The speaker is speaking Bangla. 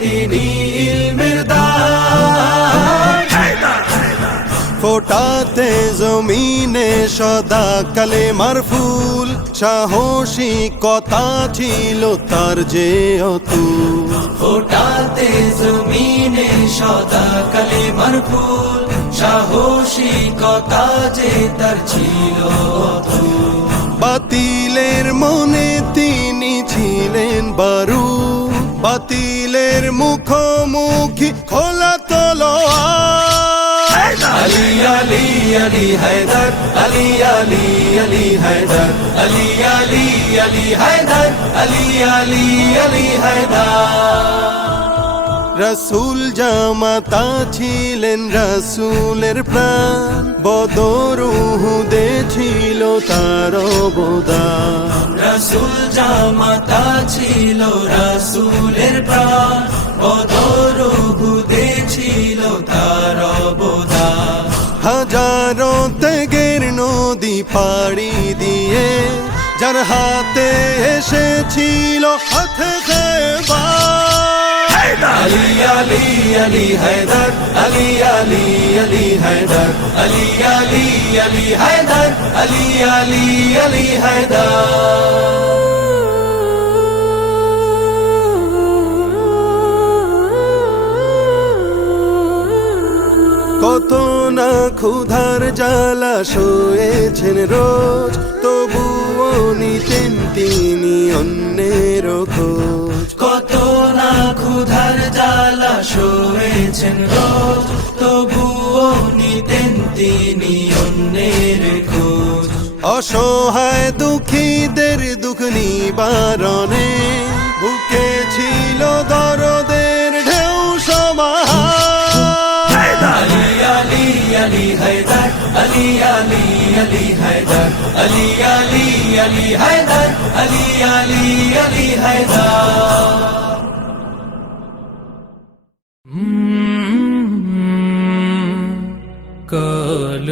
তিনি ফোটাতে জমিনে সদা কালে মারফুল সাহসিকতা ছিল তার যে অতুল ফোটাতে জমিনে সদা কালে মারফুল সাহসিকতা যে তার ছিল বাতিলের মনে তিনি ছিলেন বারু। বাতিলের মুখোমুখি খোলা তলোয়ার। আলী হায়দার আলী আলী আলী হায়দার আলী আলী আলী হায়দার আলী আলী আলী হায়দার। রসুল জামাতা ছিলেন রসুলের প্রাণ বদরুহুদে ছিল তার অবদান। রসুল জামাতা ছিল রসুলের প্রাণ হাজারো ত্যাগের নদী পাড়ি দিয়ে যার হাতে এসেছিল হাতে আলী আলী আলী হায়দার আলী আলী আলী হায়দার আলী আলী আলী হায়দার আলী আলী আলী হায়দার। কত না ক্ষুধার জ্বালা শোয়েছেন রোজ। তবুও নিতেন তিনি অন্যের খোঁজ। কত না ক্ষুধার জ্বালা সয়েছেন রোজ। তবুও নিতেন তিনি অন্যের খোঁজ। অসহায় দুঃখীদের দুঃখ নিবারণে হায়দার আলী আলী আলী হায়দার আলী আলী আলী হায়দার আলী আলী আলী হায়দার কাল